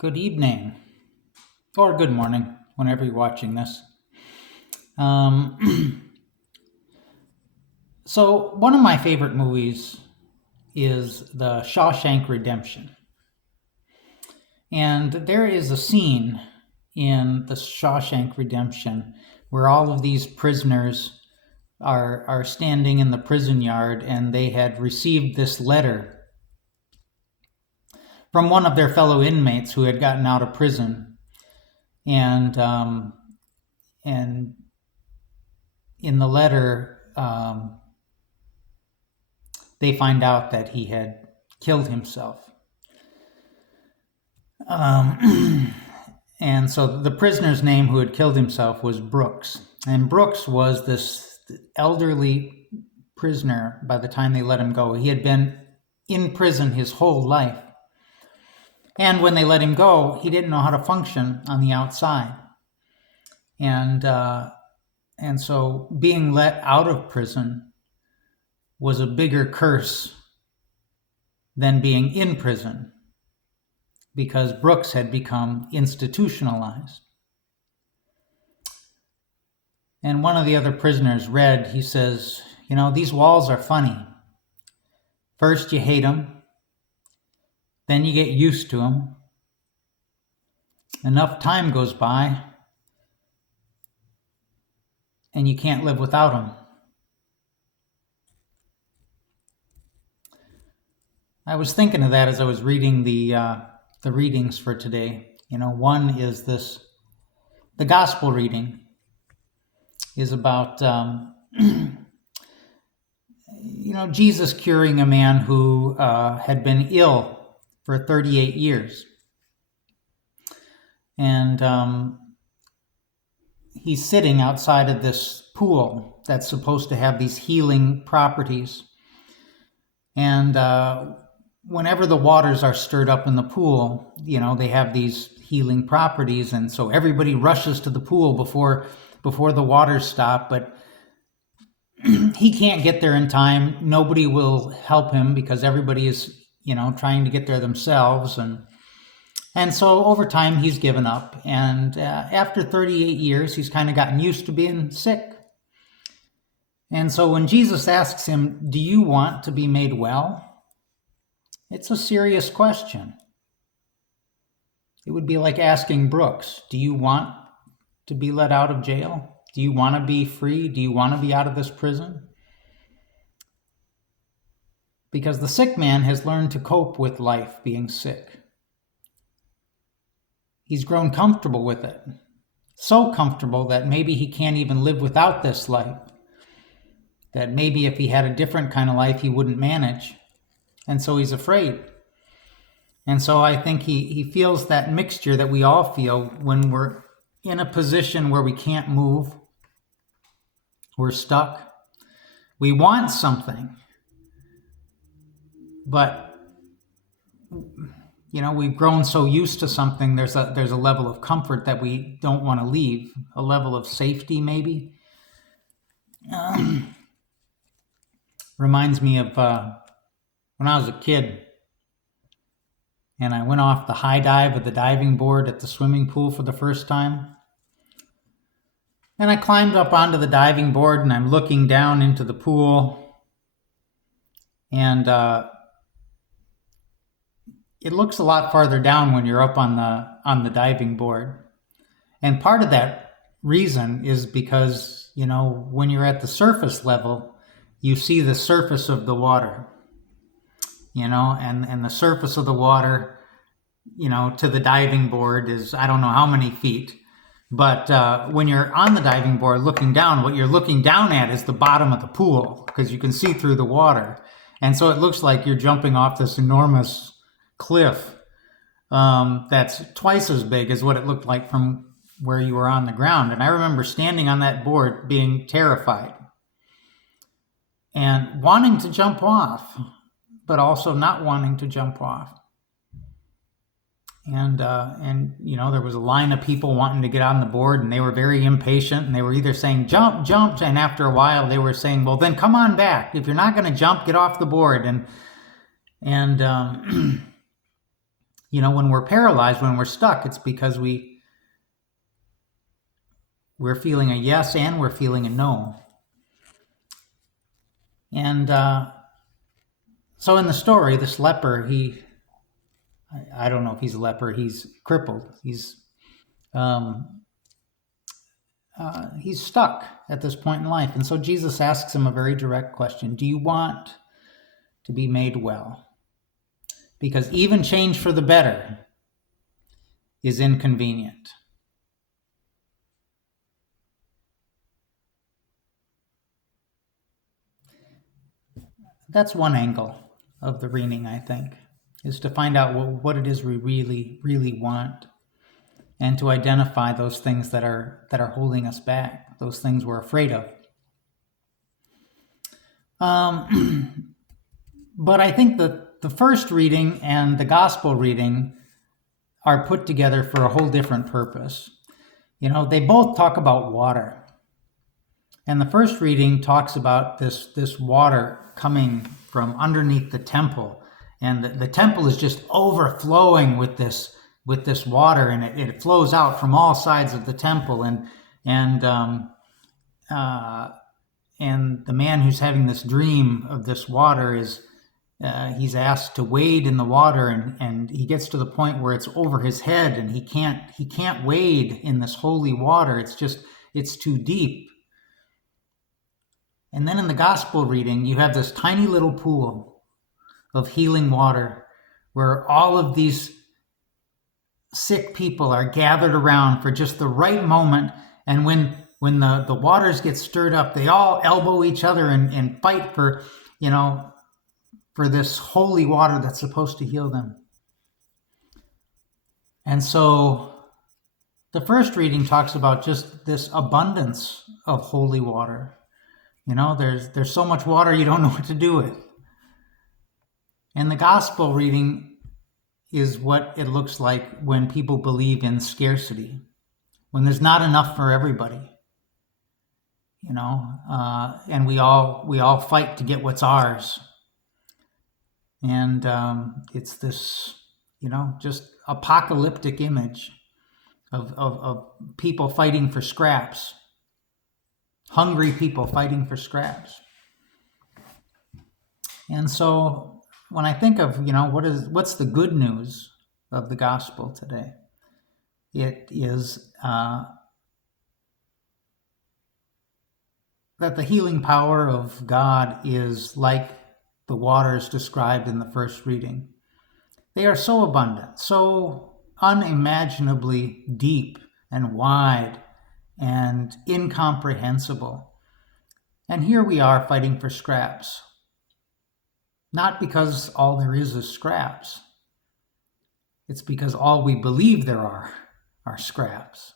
Good evening, or good morning, whenever you're watching this. So, one of my favorite movies is The Shawshank Redemption. And there is a scene in The Shawshank Redemption where all of these prisoners are standing in the prison yard, and they had received this letter from one of their fellow inmates who had gotten out of prison. And in the letter, they find out that he had killed himself. And so the prisoner's name who had killed himself was Brooks. And Brooks was this elderly prisoner by the time they let him go. He had been in prison his whole life. And when they let him go, he didn't know how to function on the outside. And so being let out of prison was a bigger curse than being in prison, because Brooks had become institutionalized. And one of the other prisoners read, he says, these walls are funny. First you hate them, then you get used to them. Enough time goes by, and you can't live without them. I was thinking of that as I was reading the readings for today. One is the gospel reading is about, Jesus curing a man who had been ill for 38 years. And he's sitting outside of this pool that's supposed to have these healing properties. And whenever the waters are stirred up in the pool, they have these healing properties. And so everybody rushes to the pool before the waters stop. But he can't get there in time. Nobody will help him because everybody is, trying to get there themselves. And so over time, he's given up. And after 38 years, he's kind of gotten used to being sick. And so when Jesus asks him, do you want to be made well? It's a serious question. It would be like asking Brooks, do you want to be let out of jail? Do you want to be free? Do you want to be out of this prison? Because the sick man has learned to cope with life being sick. He's grown comfortable with it. So comfortable that maybe he can't even live without this life. That maybe if he had a different kind of life, he wouldn't manage. And so he's afraid. And so I think he feels that mixture that we all feel when we're in a position where we can't move. We're stuck. We want something. But, we've grown so used to something, there's a level of comfort that we don't want to leave, a level of safety maybe. Reminds me of when I was a kid and I went off the high dive with the diving board at the swimming pool for the first time. And I climbed up onto the diving board and I'm looking down into the pool. And it looks a lot farther down when you're up on the diving board. And part of that reason is because, when you're at the surface level, you see the surface of the water, and the surface of the water, to the diving board is, I don't know how many feet. But when you're on the diving board looking down, what you're looking down at is the bottom of the pool because you can see through the water. And so it looks like you're jumping off this enormous cliff that's twice as big as what it looked like from where you were on the ground. And I remember standing on that board being terrified and wanting to jump off, but also not wanting to jump off. And there was a line of people wanting to get on the board, and they were very impatient, and they were either saying, jump, jump, and after a while they were saying, well, then come on back. If you're not going to jump, get off the board. And when we're paralyzed, when we're stuck, it's because we're feeling a yes and we're feeling a no. And so in the story, this leper, I don't know if he's a leper, he's crippled. He's stuck at this point in life. And so Jesus asks him a very direct question. Do you want to be made well? Because even change for the better is inconvenient. That's one angle of the reading, I think, is to find out what it is we really, really want, and to identify those things that are holding us back, those things we're afraid of. But I think that the first reading and the gospel reading are put together for a whole different purpose. They both talk about water. And the first reading talks about this water coming from underneath the temple. And the temple is just overflowing with this water, and it flows out from all sides of the temple. And the man who's having this dream of this water is he's asked to wade in the water, and he gets to the point where it's over his head, and he can't wade in this holy water. It's too deep. And then in the gospel reading, you have this tiny little pool of healing water where all of these sick people are gathered around for just the right moment. And when the waters get stirred up, they all elbow each other and fight for this holy water that's supposed to heal them. And so the first reading talks about just this abundance of holy water. There's so much water you don't know what to do with. And the gospel reading is what it looks like when people believe in scarcity, when there's not enough for everybody. And we all fight to get what's ours. And it's this, just apocalyptic image of people fighting for scraps. Hungry people fighting for scraps. And so when I think of, what's the good news of the gospel today? It is that the healing power of God is like the waters described in the first reading. They are so abundant, so unimaginably deep and wide and incomprehensible. And here we are fighting for scraps. Not because all there is scraps. It's because all we believe there are scraps.